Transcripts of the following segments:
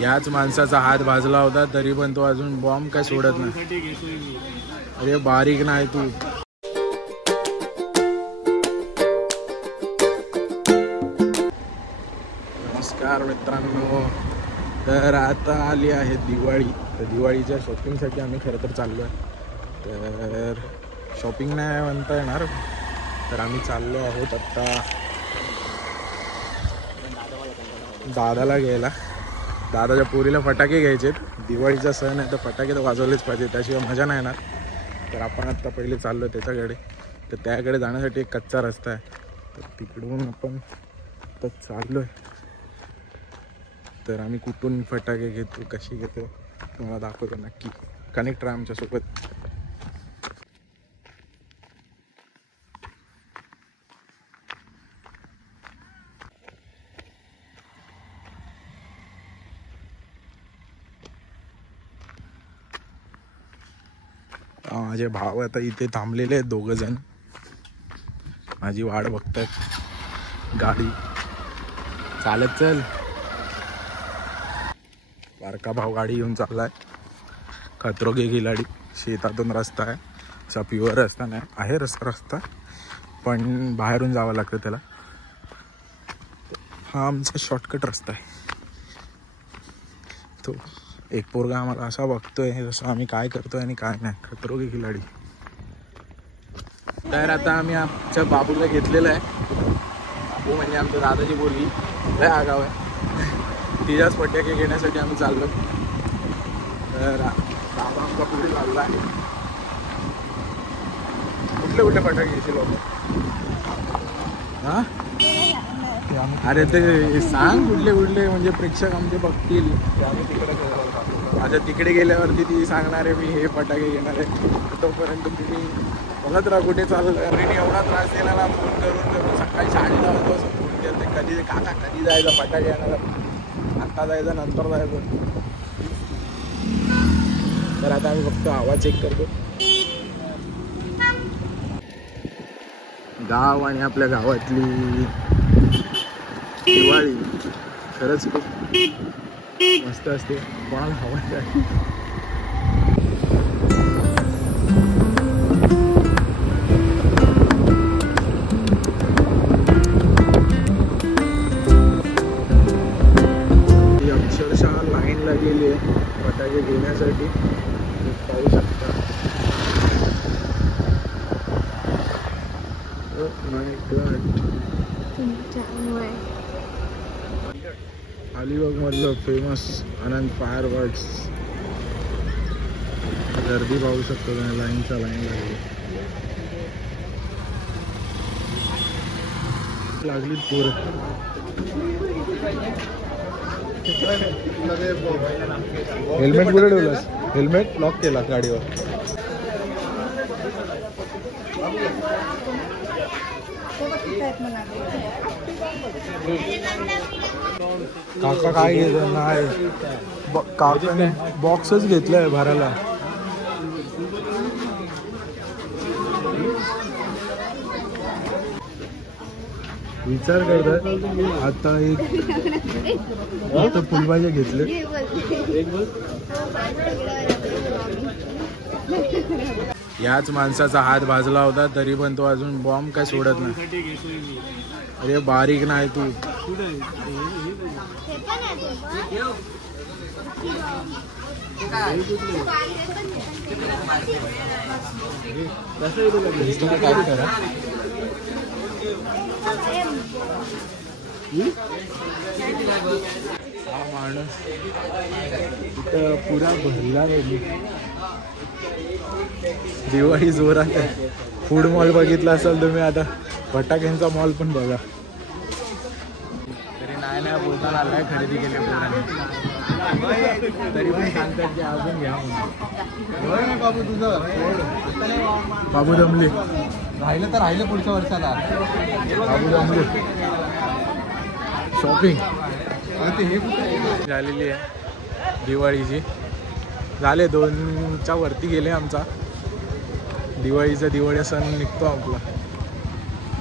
याच माणसाचा हात भाजला होता तरी पण तो अजून बॉम्ब काय सोडत नाही. अरे बारीक नाही तू. नमस्कार मित्रांनो. तर आता आली आहे दिवाळी. तर दिवाळीच्या शॉपिंगसाठी आम्ही खरं तर चाललो आहे. तर शॉपिंग नाही म्हणता येणार, तर आम्ही चाललो आहोत आत्ता दादाला घ्यायला. दादाच्या पोरीला फटाके घ्यायचे. दिवाळीचा सण आहे तर फटाके तर वाजवलेच पाहिजे, त्याशिवाय मजा नाही येणार. तर आपण आत्ता पहिले चाललो आहे त्याच्याकडे. तर त्याकडे जाण्यासाठी एक कच्चा रस्ता आहे, तर तिकडून आपण आत्ता चाललो आहे. तर आम्ही कुठून फटाके घेतो, कशी घेतो तुम्हाला दाखवतो नक्की. कनेक्ट राहा आमच्यासोबत. माझे भाव आता इथे थांबलेले आहेत, दोघं जण माझी वाट बघतात. गाडी चालत चल. बारका भाव गाडी घेऊन चाललाय. खतरोगे खिलाडी. शेतातून रस्ता आहे, असा प्युअर रस्ता नाही आहे. रस्ता पण बाहेरून जावं लागतं त्याला. हा आमचा शॉर्टकट रस्ता आहे. तो एक पोरगा आम्हाला असा बघतोय जसं आम्ही काय करतोय आणि काय नाही. खतरोगे खिलाडी. तर आता आम्ही आमच्या बाबूला घेतलेलं आहे. बाबू म्हणजे आमच्या दादाची पोरगी, लय आगाव आहे. तिच्याच फटाके घेण्यासाठी आम्ही चाललो. तर बाबा आमचा पुढे चालला आहे. कुठले कुठले फटाके घेशील बाबा? हां अरे ते सांग कुठले कुठले, म्हणजे प्रेक्षक आमचे बघतील. आता तिकडे गेल्यावरती ती सांगणार आहे मी हे फटाके घेणार आहे. तोपर्यंत तुम्ही बघत राहा कुठे चाललं. एवढा त्रास देण्याला फोन करून सकाळी 9:30 वाजता फोन केला. कधी काका कधी जायचं फटाके आणायला, आत्ता जायचं नंतर जायचं. तर आता आम्ही फक्त हवा चेक करतो. गाव आणि आपल्या गावातली दिवाळी खरंच खूप मस्त असते. कोणाला हवा आहे. अक्षरशः लाईन लागलेली आहे फटाके घेण्यासाठी. पाहू शकता. अलिबाग मधलं फेमस आनंद फायर वर्क्स. गर्दी पाहू शकतो तुम्ही. लाईन लागली पोरं. हेल्मेट कुठे ठेवलास? हेल्मेट लॉक केला गाडीवर. काका काय घेत नाही. काकाने बॉक्सच घेतलाय भरायला. विचार करतात आता. एक फुलभाज्या घेतले. याच माणसाचा हात भाजला होता तरी पण तो अजून बॉम्ब काय सोडत नाही. अरे बारीक नाही तू. काय करा हा माणूस इथं पुरा भरला गेली. दिवाळी जोरात आहे. फूड मॉल बघितला असेल तुम्ही, आता फटाक्यांचा मॉल पण बघा. तरी नाही बोलताना आलाय खरेदी केली तरी पण सांगतात की अजून घ्या म्हणून. बाबू तुझं बाबू दमले. राहिलं तर राहिलं पुढच्या वर्षाला. बाबू दमले. शॉपिंग झालेली आहे दिवाळीची. झाले 2च्या वरती गेले आमचा दिवाळी सण निघतो आपला.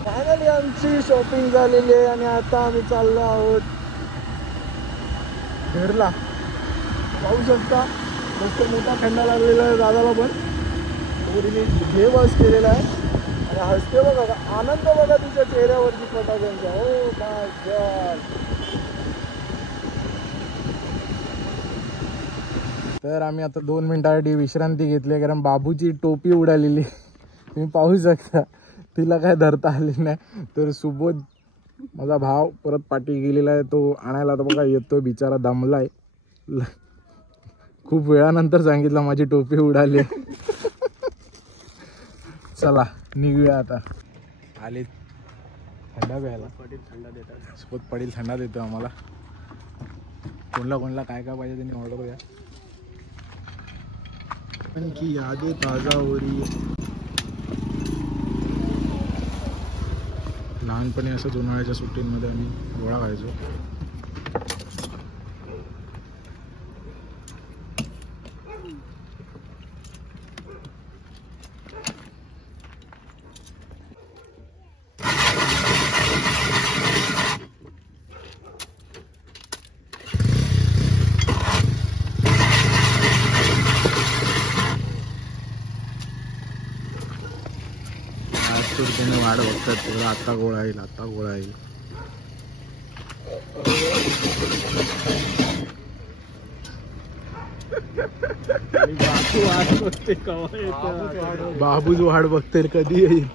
फायनली आमची शॉपिंग झालेली आहे आणि आता आम्ही चाललो आहोत घरला. पाहू शकता मस्त मोठा खंडा लागलेला आहे दादाला पण. पोरीने हे बस केलेला आहे आणि हसते बघा, आनंद बघा तिच्या चेहऱ्यावरती फटाक्यांचा. Oh my God. तर आम्ही आता 2 मिनिटासाठी विश्रांती घेतली कारण बाबूची टोपी उडालेली तुम्ही पाहू शकता. तिला काय धरता आली नाही. तर सुबोध माझा भाव परत पाठी गेलेला आहे, तो आणायला. तर बघा येतो बिचारा, दमलाय. खूप वेळानंतर सांगितलं माझी टोपी उडाली. चला निघूया आता. आले थंडा प्यायला. थंडा देतात सुबोध पाटील, थंडा देतो आम्हाला. कोणला काय पाहिजे त्यांनी ऑर्डर द्या. की यादी ताजा हो रही है. लहानपणी असंच उन्हाळ्याच्या सुट्टींमध्ये आम्ही गोळा खायचो. त्याने वाढ बघतात थोडं, आता गोळा येईल, आता गोळा येईल. बाबूच वाट बघते कधी येईल.